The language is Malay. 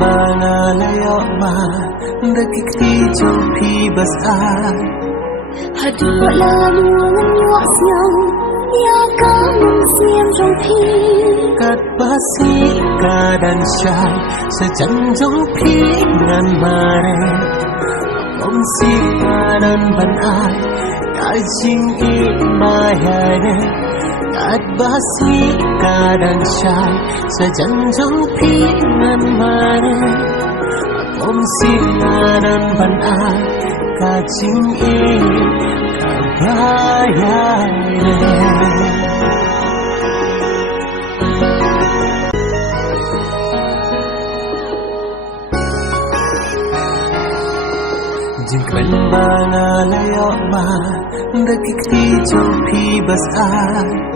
bangalayo ma Dakikti jopi basah Hadu lalu menyuak siang Ya kamu siam jompi Kat basi kadan syai Sejanjong pi ngan mare Om si kadan banai Kajing i mayane Kat basi kadan syai Sejanjong pi ngan mare Om si kadan banai Kajing i kabayane Jingkran bangalayo ma Dakikti jopi basah